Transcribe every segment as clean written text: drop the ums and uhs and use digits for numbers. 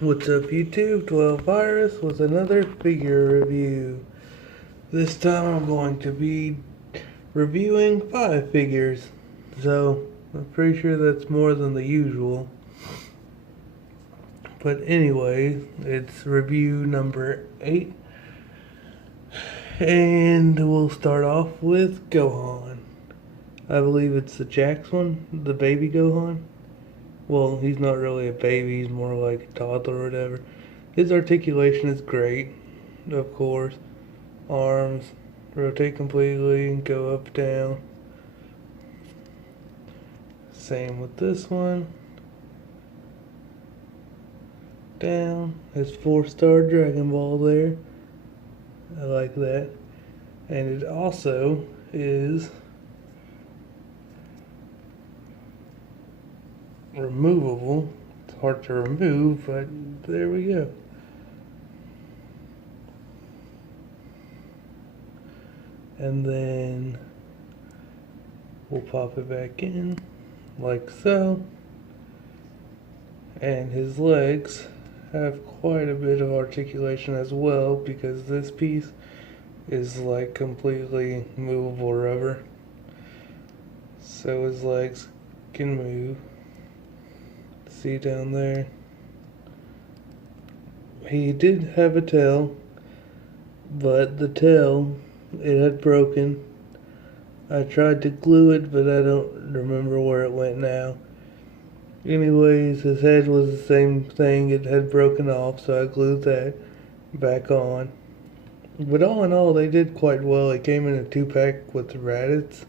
What's up YouTube, 12 Virus with another figure review. This time I'm going to be reviewing 5 figures, so I'm pretty sure that's more than the usual. But anyway, it's review number 8, and we'll start off with Gohan. I believe it's the Jax one, the baby Gohan. Well, he's not really a baby, he's more like a toddler or whatever. His articulation is great, of course. Arms rotate completely and go up, down. Same with this one. Down. His 4-star Dragon Ball there. I like that. And it also is removable. It's hard to remove, but there we go. And then we'll pop it back in like so. And his legs have quite a bit of articulation as well, because this piece is like completely movable rubber, so his legs can move. See down there, he did have a tail, but the tail, it had broken. I tried to glue it, but I don't remember where it went now. Anyways, his head was the same thing, it had broken off, so I glued that back on. But all in all, they did quite well. It came in a 2-pack with the Raditz,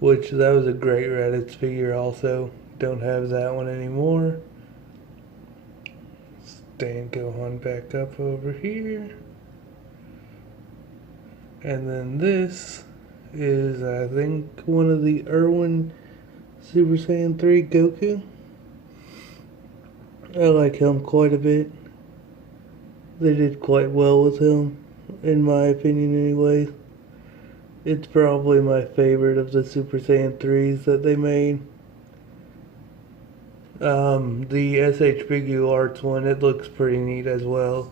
which that was a great Raditz figure also. Don't have that one anymore. Stand Gohan back up over here. And then this is, I think, one of the Irwin Super Saiyan 3 Goku. I like him quite a bit. They did quite well with him, in my opinion anyways. It's probably my favorite of the Super Saiyan 3s that they made. The sh3 Arts one, it looks pretty neat as well.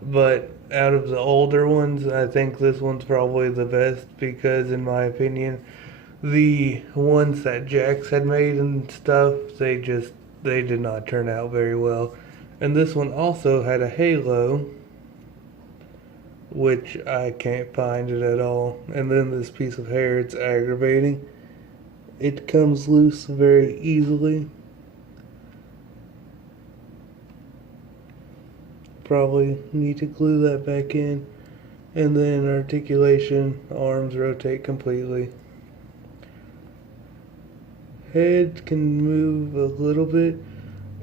But out of the older ones, I think this one's probably the best, because in my opinion, the ones that Jax had made and stuff, they did not turn out very well. And this one also had a halo, which I can't find it at all. And then this piece of hair, it's aggravating. It comes loose very easily. Probably need to glue that back in. And then articulation, arms rotate completely. Head can move a little bit.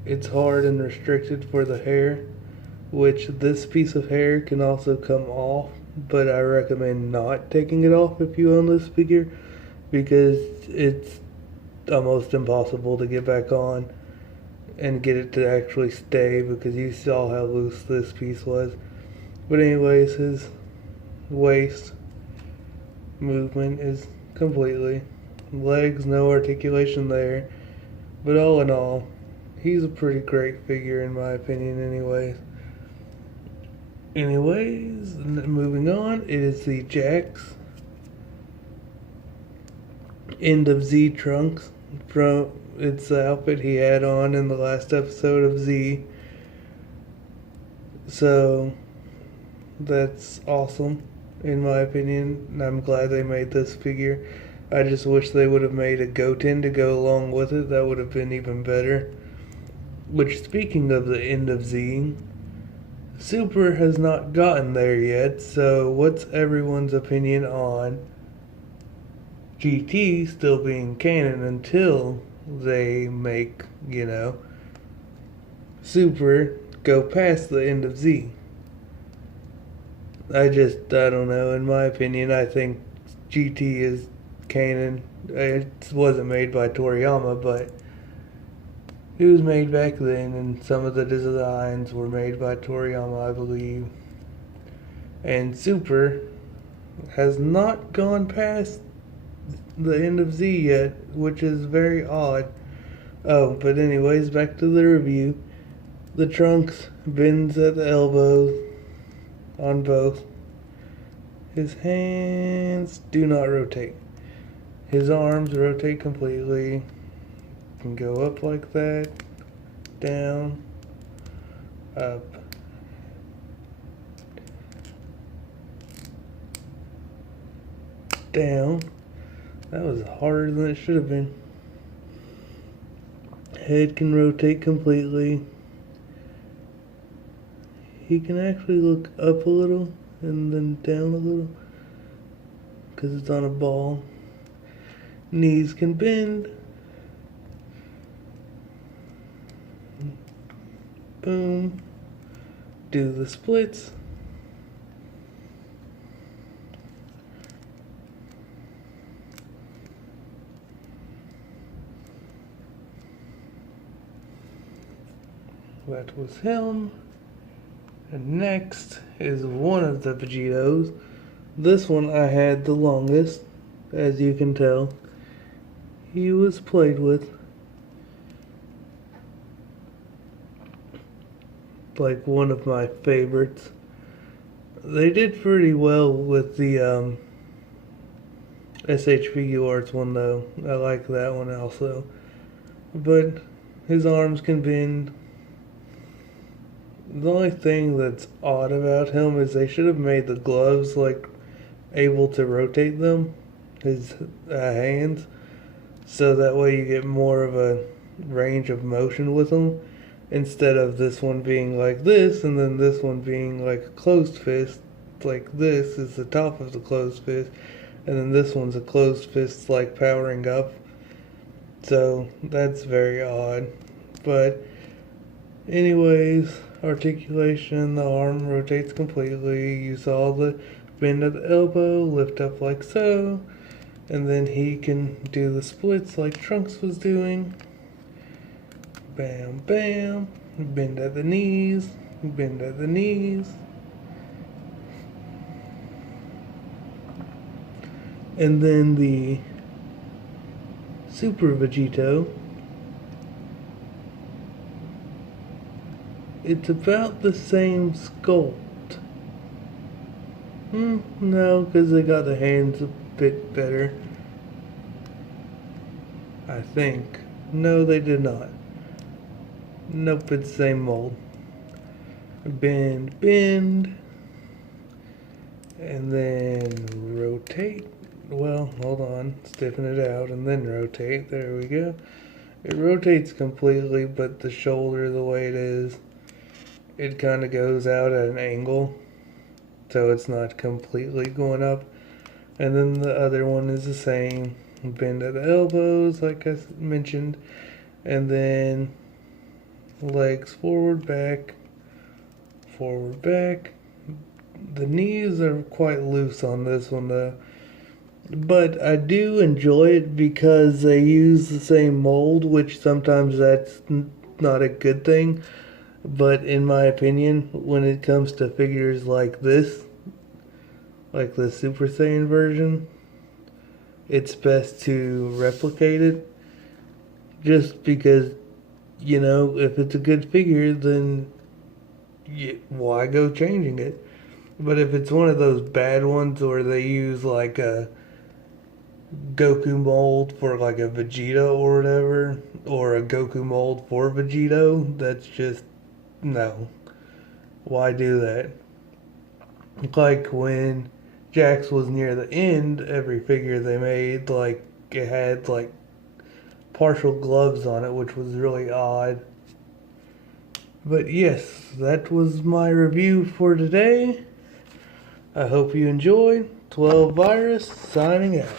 It's hard and restricted for the hair, which this piece of hair can also come off, but I recommend not taking it off if you own this figure, because it's almost impossible to get back on and get it to actually stay, because you saw how loose this piece was. But anyways, his waist movement is completely. Legs, no articulation there. But all in all, he's a pretty great figure in my opinion anyways. Moving on, it is the Jax End of Z Trunks. From it's the outfit he had on in the last episode of Z. So that's awesome in my opinion. I'm glad they made this figure. I just wish they would have made a Goten to go along with it. That would have been even better. Which, speaking of the End of Z, Super has not gotten there yet, so what's everyone's opinion on GT still being canon until they make, Super go past the End of Z? I don't know. In my opinion, I think GT is canon. It wasn't made by Toriyama, but it was made back then, and some of the designs were made by Toriyama, I believe. And Super has not gone past the End of Z yet, which is very odd. Oh, but anyways, back to the review. The trunks bends at the elbows on both. His hands do not rotate. His arms rotate completely. Can go up like that, down, up. Down. That was harder than it should have been. Head can rotate completely. He can actually look up a little and then down a little because it's on a ball. Knees can bend. Boom. Do the splits. That was him. And next is one of the Vegettos. This one I had the longest, as you can tell. He was played with. Like one of my favorites. They did pretty well with the SH Figuarts one though. I like that one also. But his arms can bend. The only thing that's odd about him is they should have made the gloves like able to rotate them, his hands, so that way you get more of a range of motion with them, instead of this one being like this and then this one being like a closed fist. Like this is the top of the closed fist and then this one's a closed fist like powering up. So that's very odd. But anyways, articulation, the arm rotates completely. You saw the bend at the elbow, lift up like so, and then he can do the splits like Trunks was doing. Bam, bam, bend at the knees, bend at the knees. And then the Super Vegetto, it's about the same sculpt. No, because they got the hands a bit better. I think. No, they did not. Nope, it's the same mold. Bend, bend. And then rotate. Well, hold on. Stiffen it out and then rotate. There we go. It rotates completely, but the shoulder, the way it is, it kind of goes out at an angle, so it's not completely going up. And then the other one is the same. Bend at the elbows, like I mentioned, and then legs forward, back, forward, back. The knees are quite loose on this one though, but I do enjoy it because they use the same mold, which sometimes that's not a good thing. But in my opinion, when it comes to figures like this, like the Super Saiyan version, it's best to replicate it. Just because, you know, if it's a good figure, then why go changing it? But if it's one of those bad ones where they use like a Goku mold for like a Vegetto or whatever, or a Goku mold for Vegetto, that's just, no. Why do that? Like when Jax was near the end, every figure they made, like, it had like partial gloves on it, which was really odd. But yes, that was my review for today. I hope you enjoyed. 12 Virus signing out.